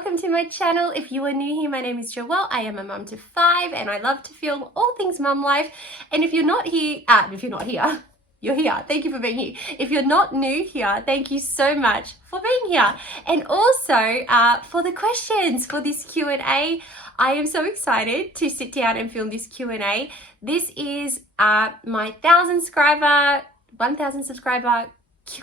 welcome to my channel. If you are new here, my name is Joelle. I am a mum to 5 and I love to film all things mum life. And if you're not here, you're here. Thank you for being here. If you're not new here, thank you so much for being here. And also for the questions for this Q&A. I am so excited to sit down and film this Q&A. This is my 1,000 subscriber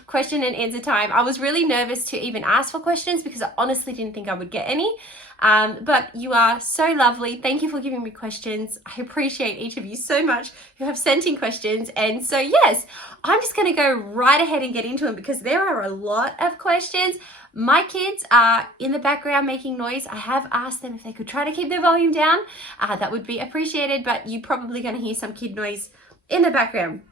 question and answer time. I was really nervous to even ask for questions because I honestly didn't think I would get any. But you are so lovely. Thank you for giving me questions. I appreciate each of you so much who have sent in questions. And so yes, I'm just going to go right ahead and get into them because there are a lot of questions. My kids are in the background making noise. I have asked them if they could try to keep their volume down. That would be appreciated, but you're probably going to hear some kid noise in the background.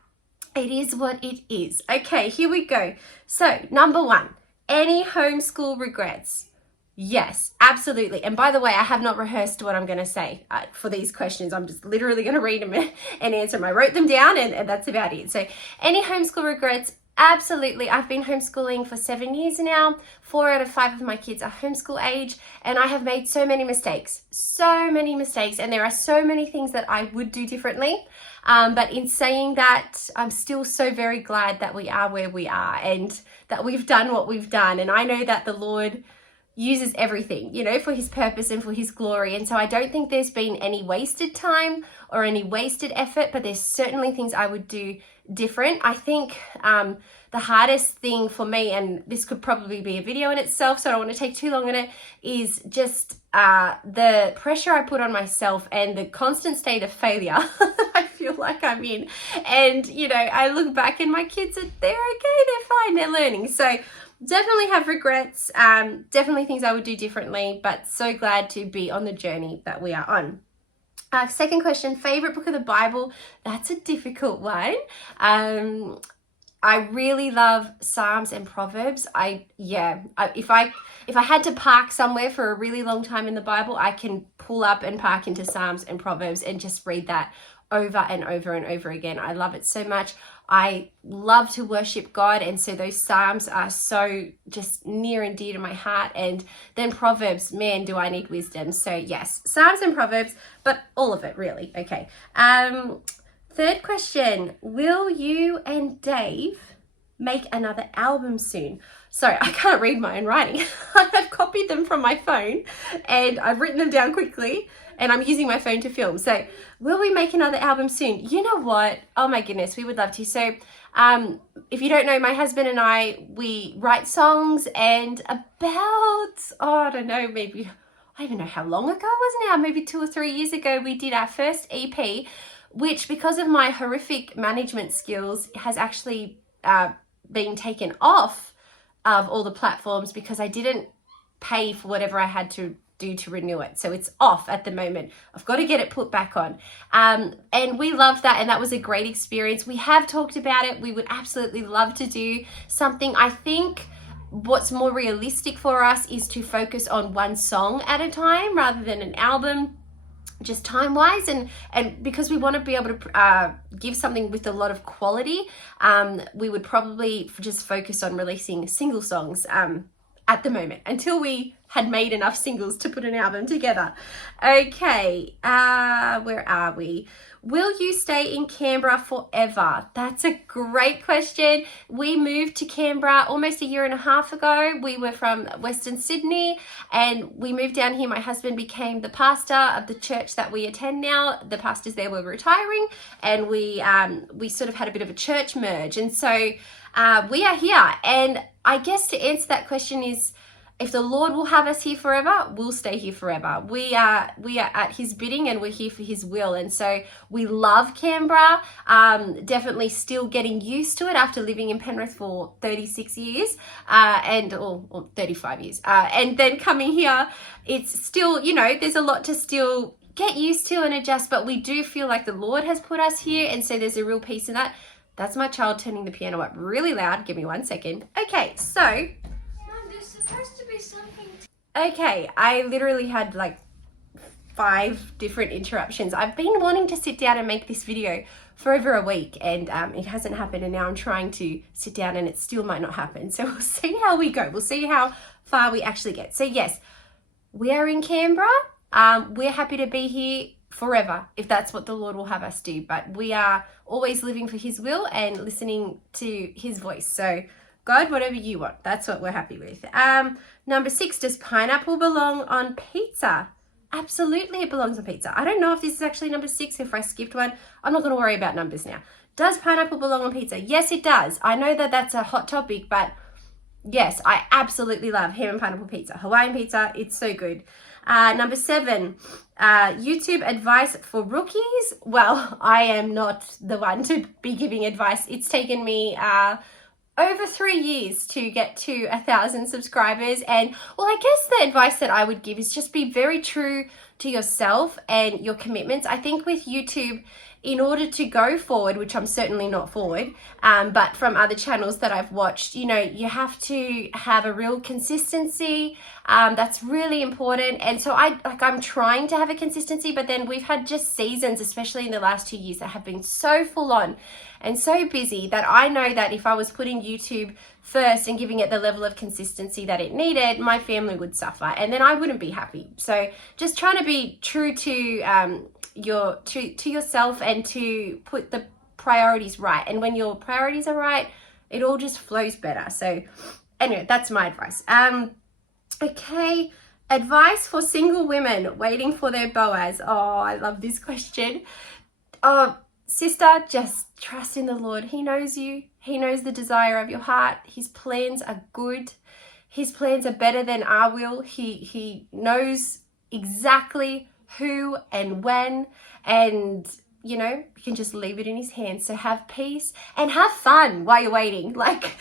It is what it is. Okay, here we go. So, number 1, any homeschool regrets? Yes, absolutely. And by the way, I have not rehearsed what I'm going to say for these questions. I'm just literally going to read them and answer them. I wrote them down and that's about it. So, any homeschool regrets? Absolutely. I've been homeschooling for 7 years now. 4 out of 5 of my kids are homeschool age, and I have made so many mistakes, and there are so many things that I would do differently. But in saying that, I'm still so very glad that we are where we are and that we've done what we've done. And I know that the Lord uses everything, for his purpose and for his glory. And so I don't think there's been any wasted time or any wasted effort, but there's certainly things I would do different. I think the hardest thing for me, and this could probably be a video in itself, so I don't want to take too long on it, is just the pressure I put on myself and the constant state of failure I feel like I'm in. And, I look back and my kids, they're okay, they're fine, they're learning. So definitely have regrets, definitely things I would do differently, but so glad to be on the journey that we are on. Second question, favorite book of the Bible? That's a difficult one. I really love Psalms and Proverbs. If I had to park somewhere for a really long time in the Bible, I can pull up and park into Psalms and Proverbs and just read that over and over and over again. I love it so much. I love to worship God, and so those Psalms are so just near and dear to my heart. And then Proverbs, man, do I need wisdom. So yes, Psalms and Proverbs, but all of it really. Okay. Third question, will you and Dave make another album soon? Sorry, I can't read my own writing. I've copied them from my phone and I've written them down quickly and I'm using my phone to film. So will we make another album soon? You know what? Oh my goodness, we would love to. So if you don't know, my husband and I, we write songs, and about, I don't know, maybe, I don't even know how long ago it was now, maybe 2 or 3 years ago, we did our first EP, which because of my horrific management skills has actually been taken off of all the platforms because I didn't pay for whatever I had to do to renew it. So it's off at the moment. I've got to get it put back on. And we loved that, and that was a great experience. We have talked about it. We would absolutely love to do something. I think what's more realistic for us is to focus on one song at a time rather than an album, just time-wise, and because we want to be able to give something with a lot of quality, we would probably just focus on releasing single songs at the moment until we had made enough singles to put an album together. Okay, where are we? Will you stay in Canberra forever? That's a great question. We moved to Canberra almost 1.5 years ago. We were from Western Sydney and we moved down here. My husband became the pastor of the church that we attend now. The pastors there were retiring, and we sort of had a bit of a church merge. And so we are here. And I guess to answer that question is, if the Lord will have us here forever, we'll stay here forever. We are at his bidding and we're here for his will. And so we love Canberra, definitely still getting used to it after living in Penrith for 36 years or 35 years. And then coming here, it's still, there's a lot to still get used to and adjust, but we do feel like the Lord has put us here. And so there's a real peace in that. That's my child turning the piano up really loud. Give me 1 second. Okay, so supposed to be something. Okay, I literally had like 5 different interruptions. I've been wanting to sit down and make this video for over a week, and it hasn't happened, and now I'm trying to sit down and it still might not happen. So we'll see how we go. We'll see how far we actually get. So yes, we are in Canberra. We're happy to be here forever if that's what the Lord will have us do, but we are always living for his will and listening to his voice. So God, whatever you want, that's what we're happy with. Number 6, does pineapple belong on pizza? Absolutely, it belongs on pizza. I don't know if this is actually number 6, if I skipped one. I'm not going to worry about numbers now. Does pineapple belong on pizza? Yes, it does. I know that that's a hot topic, but yes, I absolutely love ham and pineapple pizza. Hawaiian pizza, it's so good. Number 7, YouTube advice for rookies. Well, I am not the one to be giving advice. It's taken me over 3 years to get to 1,000 subscribers. And well, I guess the advice that I would give is just be very true to yourself and your commitments. I think with YouTube, in order to go forward, which I'm certainly not forward, but from other channels that I've watched, you know, you have to have a real consistency. That's really important. And so I'm trying to have a consistency, but then we've had just seasons, especially in the last 2 years, that have been so full on and so busy that I know that if I was putting YouTube first and giving it the level of consistency that it needed, my family would suffer and then I wouldn't be happy. So just trying to be true to yourself and to put the priorities right. And when your priorities are right, it all just flows better. So anyway, that's my advice. Okay, advice for single women waiting for their Boaz. Oh, I love this question. Oh, sister, just trust in the Lord. He knows you. He knows the desire of your heart. His plans are good. His plans are better than our will. He knows exactly who and when, and you know, you can just leave it in his hands. So have peace and have fun while you're waiting. Like,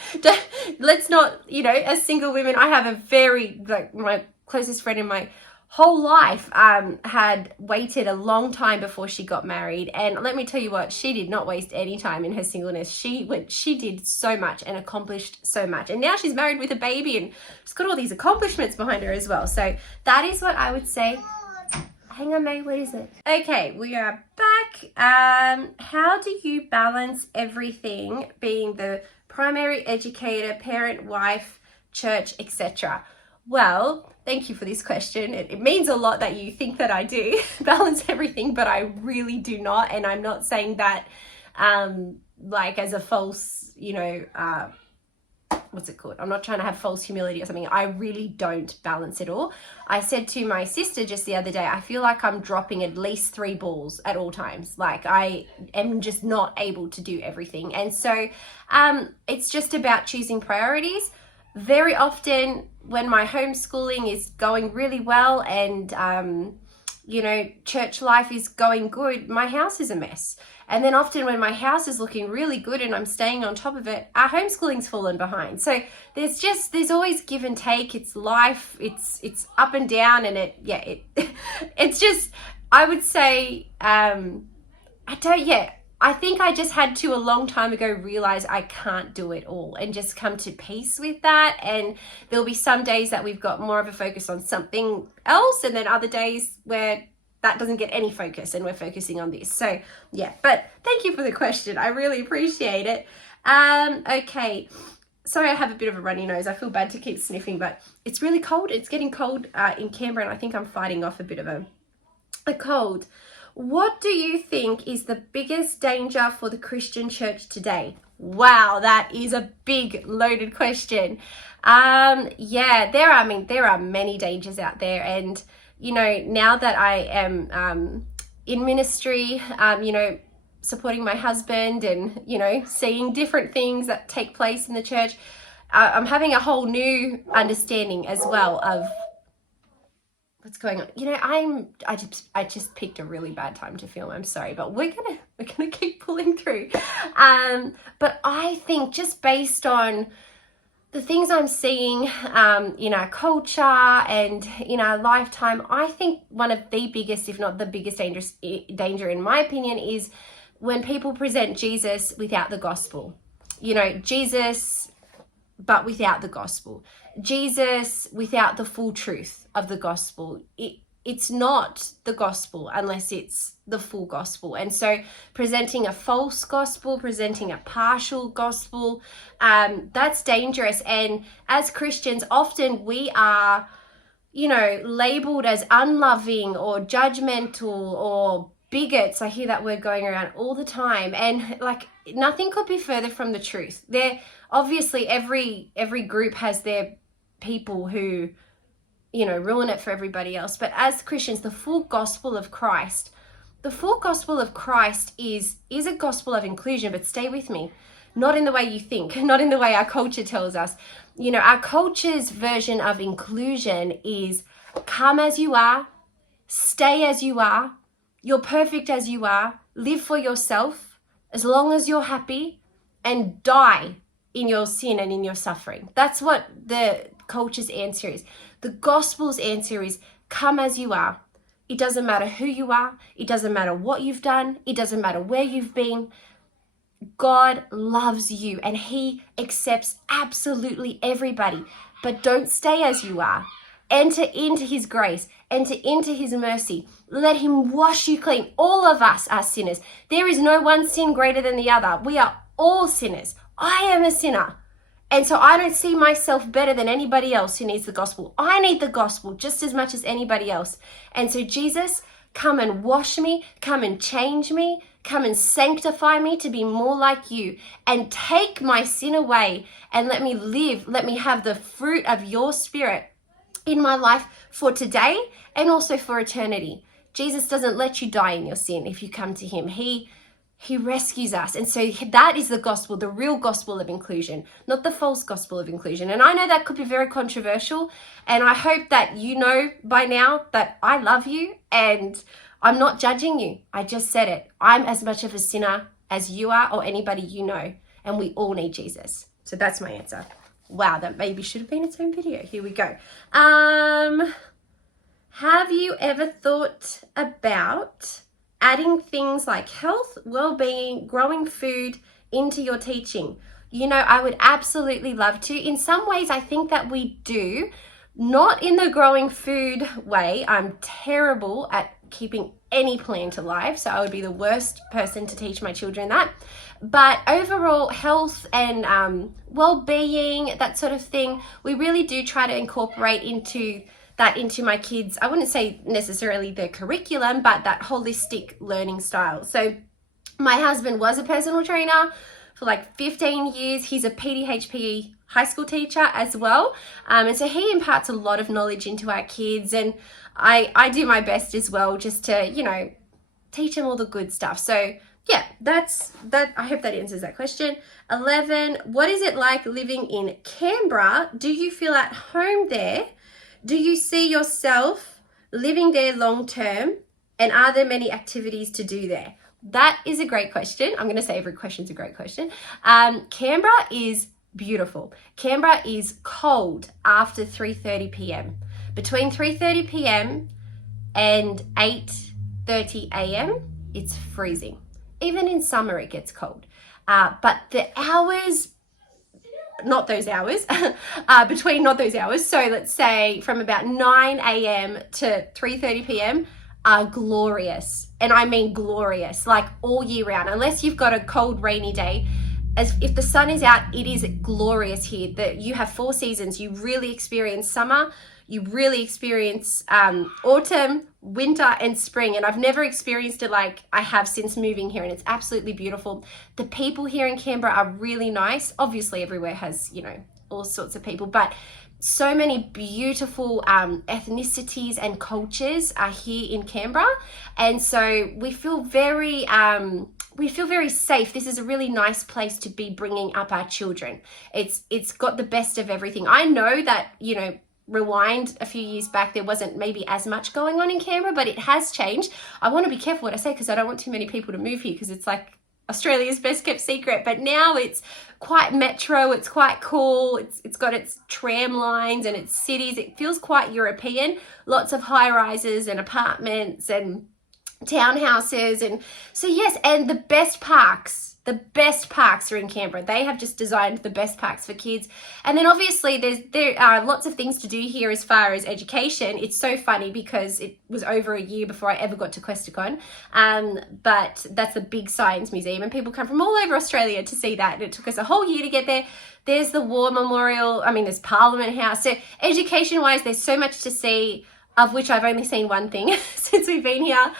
let's not, you know, as single women, I have a very, like, my closest friend in my whole life had waited a long time before she got married. And let me tell you what, she did not waste any time in her singleness. She did so much and accomplished so much. And now she's married with a baby and she's got all these accomplishments behind her as well. So that is what I would say. Hang on, May, what is it? Okay, we are back. How do you balance everything, being the primary educator, parent, wife, church, etc.? Well, thank you for this question. It means a lot that you think that I do balance everything, but I really do not. And I'm not saying that like as a false, you know, what's it called? I'm not trying to have false humility or something. I really don't balance it all. I said to my sister just the other day, I feel like I'm dropping at least 3 balls at all times. Like I am just not able to do everything. And so it's just about choosing priorities. Very often when my homeschooling is going really well and, you know, church life is going good, my house is a mess. And then often when my house is looking really good and I'm staying on top of it, our homeschooling's fallen behind. So there's always give and take. It's life. It's up and down, and it's just, I would say, I think I just had to a long time ago realize I can't do it all and just come to peace with that. And there'll be some days that we've got more of a focus on something else, and then other days where that doesn't get any focus and we're focusing on this. So yeah, but thank you for the question. I really appreciate it. Okay. Sorry, I have a bit of a runny nose. I feel bad to keep sniffing, but it's really cold. It's getting cold in Canberra, and I think I'm fighting off a bit of a cold. What do you think is the biggest danger for the Christian church today? Wow, that is a big loaded question. There are many dangers out there, and you know, now that I am in ministry, you know, supporting my husband and, you know, seeing different things that take place in the church, I'm having a whole new understanding as well of what's going on. You know, I just picked a really bad time to film. I'm sorry, but we're gonna keep pulling through. But I think just based on the things I'm seeing in our culture and in our lifetime, I think one of the biggest, if not the biggest danger in my opinion, is when people present Jesus without the gospel. You know, Jesus, but without the gospel. Jesus without the full truth of the gospel. It's not the gospel unless it's the full gospel. And so presenting a false gospel, presenting a partial gospel, that's dangerous. And as Christians, often we are, labeled as unloving or judgmental or bigots. I hear that word going around all the time, and like nothing could be further from the truth. There, obviously, every group has their people who ruin it for everybody else. But as Christians, the full gospel of Christ is a gospel of inclusion. But stay with me, not in the way you think, not in the way our culture tells us. Our culture's version of inclusion is come as you are, stay as you are, you're perfect as you are, live for yourself as long as you're happy, and die in your sin and in your suffering. That's what the culture's answer is. The gospel's answer is come as you are. It doesn't matter who you are. It doesn't matter what you've done. It doesn't matter where you've been. God loves you and he accepts absolutely everybody. But don't stay as you are. Enter into his grace. Enter into his mercy. Let him wash you clean. All of us are sinners. There is no one sin greater than the other. We are all sinners. I am a sinner. And so I don't see myself better than anybody else who needs the gospel. I need the gospel just as much as anybody else. And so Jesus, come and wash me, come and change me, come and sanctify me to be more like you, and take my sin away and let me live, let me have the fruit of your spirit in my life for today and also for eternity. Jesus doesn't let you die in your sin if you come to him. He rescues us. And so that is the gospel, the real gospel of inclusion, not the false gospel of inclusion. And I know that could be very controversial. And I hope that you know by now that I love you and I'm not judging you. I just said it. I'm as much of a sinner as you are or anybody you know. And we all need Jesus. So that's my answer. Wow, that maybe should have been its own video. Here we go. Have you ever thought about adding things like health, well-being, growing food into your teaching? I would absolutely love to. In some ways, I think that we do, not in the growing food way. I'm terrible at keeping any plant alive, so I would be the worst person to teach my children that. But overall health and well-being, that sort of thing, we really do try to incorporate into my kids. I wouldn't say necessarily their curriculum, but that holistic learning style. So my husband was a personal trainer for like 15 years. He's a PDHPE high school teacher as well. And so he imparts a lot of knowledge into our kids. And I do my best as well, just to, teach them all the good stuff. So yeah, that's that. I hope that answers that question. 11, what is it like living in Canberra? Do you feel at home there? Do you see yourself living there long term? And are there many activities to do there? That is a great question. I'm going to say every question is a great question. Canberra is beautiful. Canberra is cold after 3:30 p.m. Between 3:30 p.m. and 8:30 a.m., it's freezing. Even in summer, it gets cold. But the hours, not those hours, between not those hours, so let's say from about 9 a.m. to 3:30 p.m. are glorious. And I mean glorious, like all year round. Unless you've got a cold, rainy day, as if the sun is out, it is glorious here. That you have 4 seasons. You really experience summer, you really experience autumn, winter, and spring. And I've never experienced it like I have since moving here, and it's absolutely beautiful. The people here in Canberra are really nice. Obviously, everywhere has, all sorts of people, but so many beautiful ethnicities and cultures are here in Canberra. And so we feel very safe. This is a really nice place to be bringing up our children. It's got the best of everything. I know that, rewind a few years back, there wasn't maybe as much going on in Canberra, but it has changed. I want to be careful what I say because I don't want too many people to move here because it's like Australia's best kept secret. But now it's quite metro, it's quite cool, it's got its tram lines and its cities. It feels quite European, lots of high rises and apartments and townhouses. And so yes, and the best parks The best parks are in Canberra. They have just designed the best parks for kids. And then obviously there are lots of things to do here as far as education. It's so funny because it was over a year before I ever got to Questacon. But that's a big science museum and people come from all over Australia to see that. And it took us a whole year to get there. There's the War Memorial. I mean, there's Parliament House. So education-wise, there's so much to see, of which I've only seen one thing since we've been here.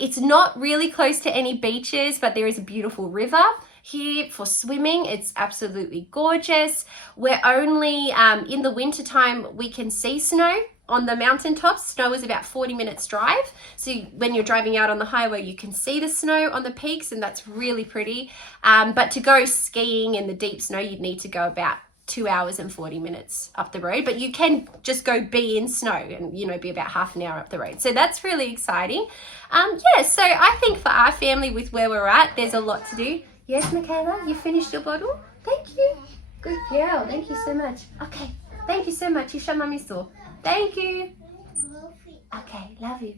It's not really close to any beaches, but there is a beautiful river here for swimming. It's absolutely gorgeous. We're only, in the winter time, we can see snow on the mountaintops. Snow is about 40 minutes drive. So when you're driving out on the highway, you can see the snow on the peaks and that's really pretty. But to go skiing in the deep snow, you'd need to go about 2 hours and 40 minutes up the road, but you can just go be in snow and, you know, be about half an hour up the road. So that's really exciting. So I think for our family with where we're at, there's a lot to do. Yes, Michaela, you finished your bottle? Thank you. Good girl. Thank you so much. Okay. Thank you so much. You shut Mummy's door. Thank you. Okay. Love you.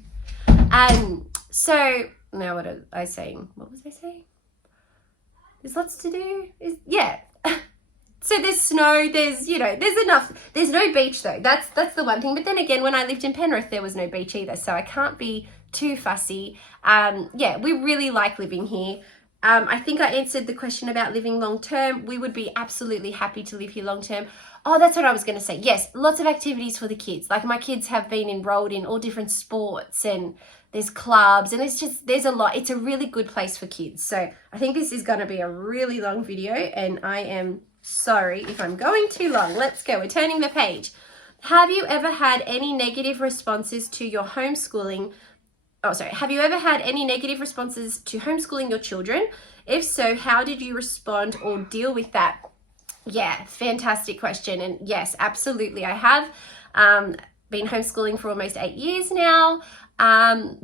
So now what was I saying? What was I saying? There's lots to do. So there's snow, there's enough. There's no beach though. That's the one thing. But then again, when I lived in Penrith, there was no beach either. So I can't be too fussy. We really like living here. I think I answered the question about living long term. We would be absolutely happy to live here long term. Oh, that's what I was going to say. Yes, lots of activities for the kids. Like my kids have been enrolled in all different sports and there's clubs and there's a lot. It's a really good place for kids. So I think this is going to be a really long video and I am sorry if I'm going too long. Let's go. We're turning the page. Have you ever had any negative responses to your homeschooling? Have you ever had any negative responses to homeschooling your children? If so, how did you respond or deal with that? Yeah, fantastic question. And yes, absolutely. I have been homeschooling for almost 8 years now.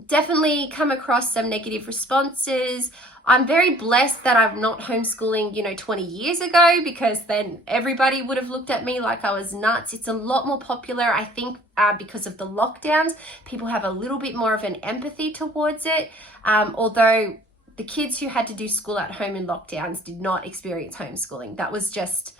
Definitely come across some negative responses. I'm very blessed that I'm not homeschooling, 20 years ago, because then everybody would have looked at me like I was nuts. It's a lot more popular, I think, because of the lockdowns. People have a little bit more of an empathy towards it. Although the kids who had to do school at home in lockdowns did not experience homeschooling. That was just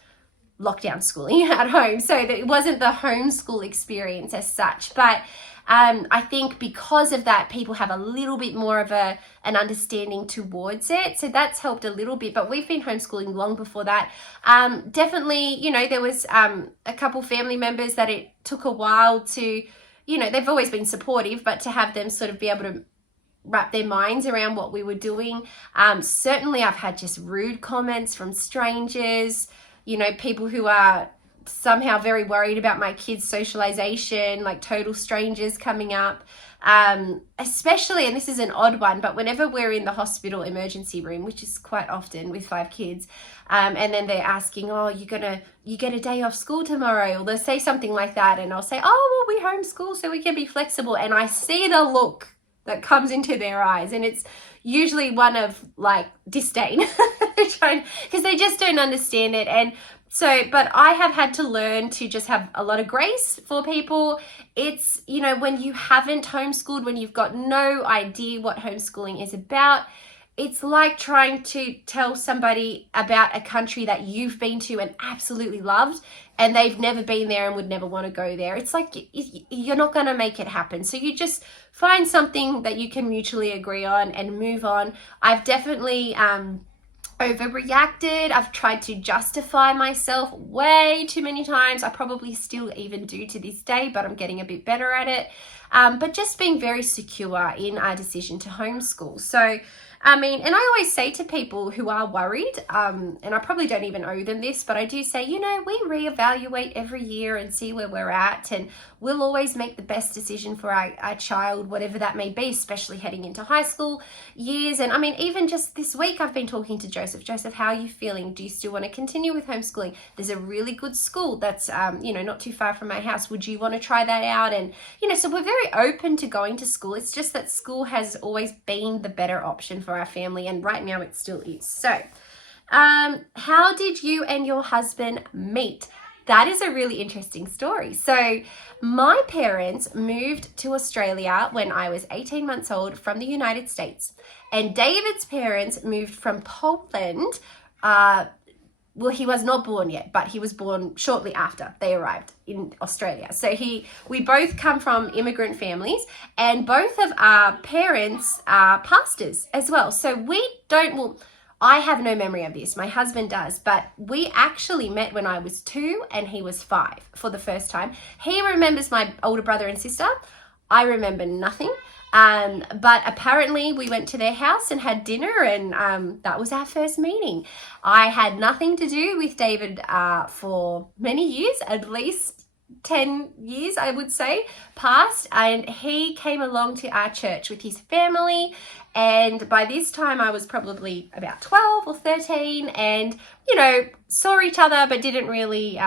lockdown schooling at home. So it wasn't the homeschool experience as such. But I think because of that, people have a little bit more of an understanding towards it. So that's helped a little bit, but we've been homeschooling long before that. Definitely, there was a couple family members that it took a while to, they've always been supportive, but to have them sort of be able to wrap their minds around what we were doing. Certainly I've had just rude comments from strangers, people who are somehow very worried about my kids' socialization, like total strangers coming up, especially, and this is an odd one, but whenever we're in the hospital emergency room, which is quite often with 5 kids, and then they're asking, oh, you get a day off school tomorrow, or they'll say something like that, and I'll say, oh, well, we homeschool so we can be flexible, and I see the look that comes into their eyes, and it's usually one of like disdain, because they just don't understand it. And so, but I have had to learn to just have a lot of grace for people. It's, when you haven't homeschooled, when you've got no idea what homeschooling is about, it's like trying to tell somebody about a country that you've been to and absolutely loved, and they've never been there and would never want to go there. It's like you're not going to make it happen. So you just find something that you can mutually agree on and move on. I've definitely overreacted. I've tried to justify myself way too many times. I probably still even do to this day, but I'm getting a bit better at it. But just being very secure in our decision to homeschool. So, and I always say to people who are worried, and I probably don't even owe them this, but I do say, we reevaluate every year and see where we're at, and we'll always make the best decision for our child, whatever that may be, especially heading into high school years. And even just this week, I've been talking to Joseph. Joseph, how are you feeling? Do you still want to continue with homeschooling? There's a really good school that's, not too far from my house. Would you want to try that out? And, so we're very open to going to school. It's just that school has always been the better option for our family, and right now it still is. So, how did you and your husband meet? That is a really interesting story. So my parents moved to Australia when I was 18 months old from the United States. And David's parents moved from Poland. Well, he was not born yet, but he was born shortly after they arrived in Australia. So we both come from immigrant families, and both of our parents are pastors as well. So I have no memory of this. My husband does, but we actually met when I was 2 and he was 5 for the first time. He remembers my older brother and sister. I remember nothing. But apparently we went to their house and had dinner, and that was our first meeting. I had nothing to do with David for many years, at least 10 years, I would say, past, and he came along to our church with his family. And by this time I was probably about 12 or 13, and, saw each other, but didn't really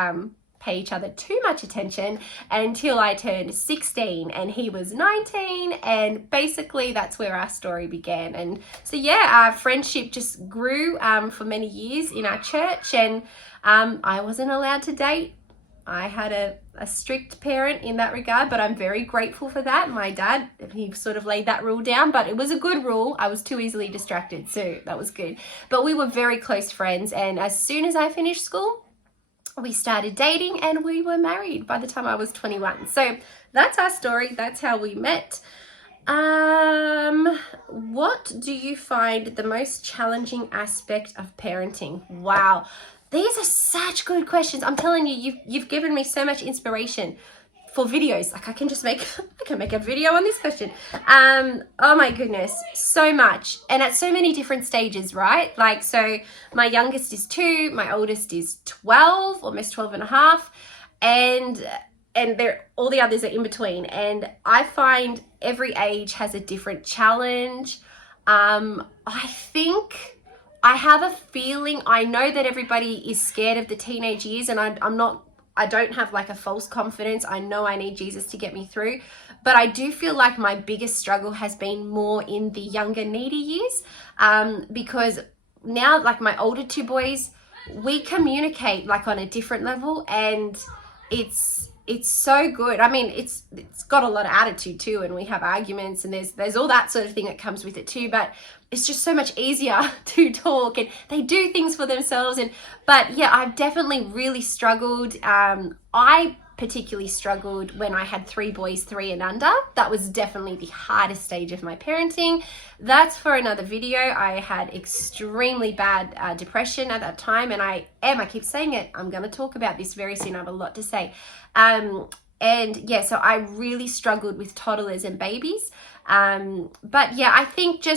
pay each other too much attention until I turned 16 and he was 19, and basically that's where our story began. And so our friendship just grew for many years in our church, and I wasn't allowed to date. I had a strict parent in that regard, but I'm very grateful for that. My dad, he sort of laid that rule down, but it was a good rule. I was too easily distracted, so that was good. But we were very close friends, and as soon as I finished school, we started dating and we were married by the time I was 21. So that's our story. That's how we met. What do you find the most challenging aspect of parenting? Wow. These are such good questions. I'm telling you, you've given me so much inspiration for videos. Like I can make a video on this question. Oh my goodness, so much. And at so many different stages, right? Like, so my youngest is 2, my oldest is 12, almost 12 and a half. And all the others are in between. And I find every age has a different challenge. I think I have a feeling, I know that everybody is scared of the teenage years, and I don't have like a false confidence. I know I need Jesus to get me through, but I do feel like my biggest struggle has been more in the younger, needy years, because now, like my older 2 boys, we communicate like on a different level, and it's so good. I mean, it's got a lot of attitude too, and we have arguments, and there's all that sort of thing that comes with it too, but it's just so much easier to talk, and they do things for themselves. But I've definitely really struggled. I particularly struggled when I had 3 boys, 3 and under. That was definitely the hardest stage of my parenting. That's for another video. I had extremely bad depression at that time, and I keep saying it, I'm going to talk about this very soon. I have a lot to say. So I really struggled with toddlers and babies. But I think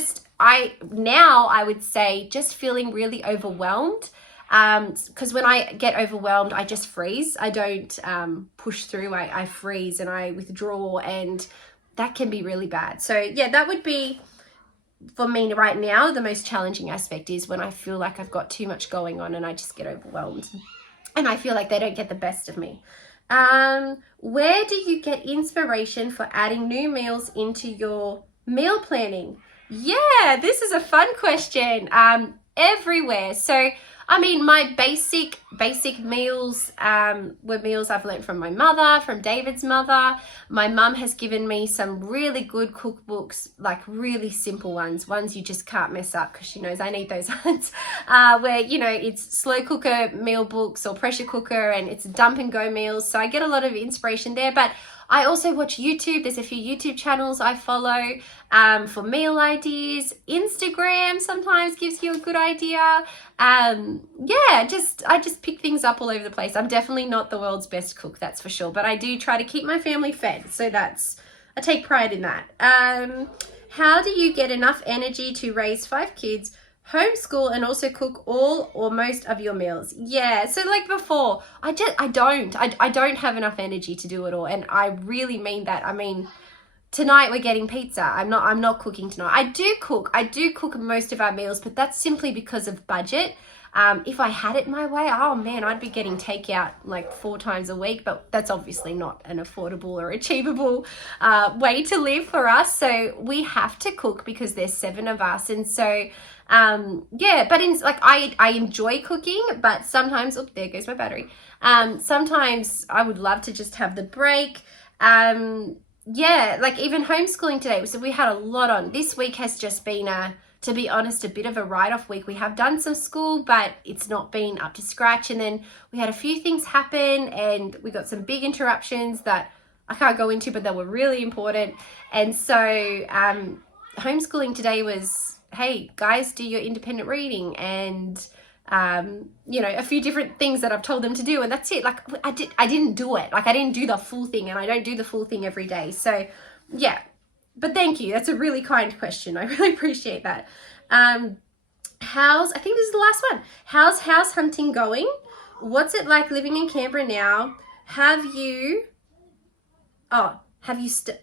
I would say just feeling really overwhelmed. Because when I get overwhelmed, I just freeze. I don't push through. I freeze and I withdraw, and that can be really bad. So that would be, for me right now, the most challenging aspect is when I feel like I've got too much going on and I just get overwhelmed and I feel like they don't get the best of me. Where do you get inspiration for adding new meals into your meal planning? Yeah, this is a fun question. Everywhere. So, I mean, my basic meals were meals I've learned from my mother, from David's mother. My mum has given me some really good cookbooks, like really simple ones you just can't mess up, because she knows I need those ones, where, it's slow cooker meal books or pressure cooker, and it's dump and go meals. So I get a lot of inspiration there, but I also watch YouTube. There's a few YouTube channels I follow for meal ideas. Instagram sometimes gives you a good idea. I just pick things up all over the place. I'm definitely not the world's best cook, that's for sure, but I do try to keep my family fed. So I take pride in that. How do you get enough energy to raise 5 kids, homeschool, and also cook all or most of your meals? So like before, I don't have enough energy to do it all, and I really mean that. I mean, tonight we're getting pizza. I'm not cooking tonight. I do cook most of our meals, but that's simply because of budget. If I had it my way, oh man, I'd be getting takeout like 4 times a week, but that's obviously not an affordable or achievable way to live for us. So we have to cook because there's 7 of us, and so but I enjoy cooking, but sometimes, there goes my battery. Sometimes I would love to just have the break. Like even homeschooling today, so we had a lot on. This week has just been to be honest, a bit of a write-off week. We have done some school, but it's not been up to scratch. And then we had a few things happen and we got some big interruptions that I can't go into, but they were really important. And so homeschooling today was, hey, guys, do your independent reading and, you know, a few different things that I've told them to do. And that's it. Like I didn't do it. Like I didn't do the full thing, and I don't do the full thing every day. So yeah, but thank you. That's a really kind question. I really appreciate that. I think this is the last one. How's house hunting going? What's it like living in Canberra now? Have you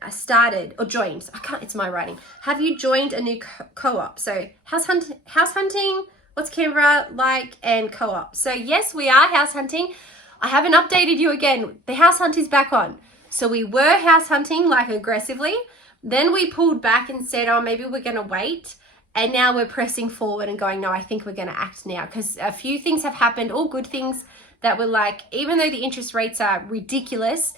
started or joined? It's my writing. Have you joined a new co-op? So house hunting, what's Canberra like, and co-op. So yes, we are house hunting. I haven't updated you again. The house hunt is back on. So we were house hunting like aggressively. Then we pulled back and said, oh, maybe we're going to wait. And now we're pressing forward and going, no, I think we're going to act now, because a few things have happened, all good things that were like, even though the interest rates are ridiculous,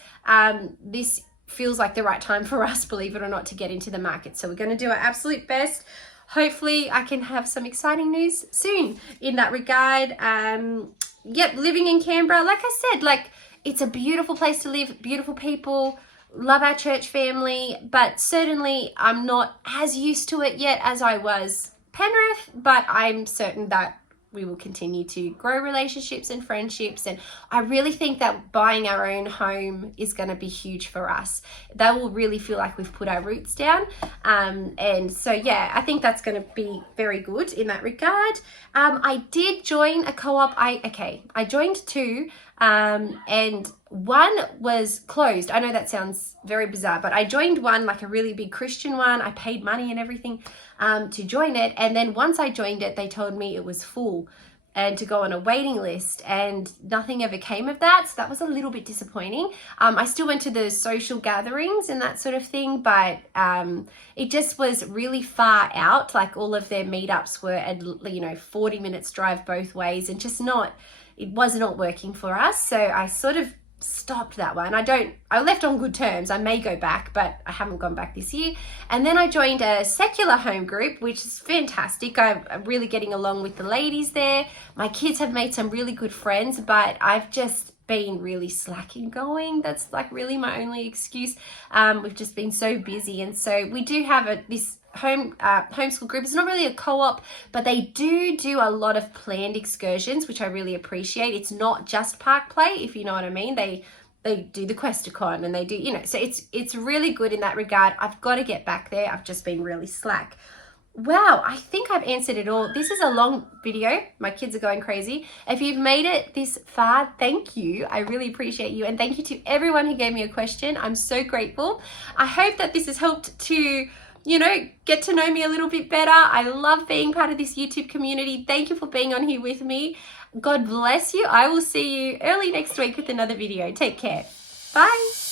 this feels like the right time for us, believe it or not, to get into the market. So we're going to do our absolute best. Hopefully I can have some exciting news soon in that regard. Yep, living in Canberra, like I said, like it's a beautiful place to live, beautiful people, love our church family, but certainly I'm not as used to it yet as I was Penrith, but I'm certain that we will continue to grow relationships and friendships. And I really think that buying our own home is going to be huge for us. That will really feel like we've put our roots down. And so, yeah, I think that's going to be very good in that regard. I did join a co-op. I joined two, and one was closed. I know that sounds very bizarre, but I joined one, like a really big Christian one. I paid money and everything to join it. And then once I joined it, they told me it was full and to go on a waiting list, and nothing ever came of that. So that was a little bit disappointing. I still went to the social gatherings and that sort of thing, but it just was really far out. Like all of their meetups were at, 40 minutes drive both ways, and it was not working for us. So I sort of stopped that one. I left on good terms. I may go back, but I haven't gone back this year. And then I joined a secular home group, which is fantastic. I'm really getting along with the ladies there. My kids have made some really good friends, but I've just been really slacking going. That's like really my only excuse. We've just been so busy. And so we do have this homeschool group. It's not really a co-op, but they do a lot of planned excursions, which I really appreciate. It's not just park play, if you know what I mean. They do the Questacon, and they do, so it's really good in that regard. I've got to get back there. I've just been really slack. Wow, I think I've answered it all. This is a long video. My kids are going crazy. If you've made it this far, thank you. I really appreciate you. And thank you to everyone who gave me a question. I'm so grateful. I hope that this has helped to get to know me a little bit better. I love being part of this YouTube community. Thank you for being on here with me. God bless you. I will see you early next week with another video. Take care. Bye.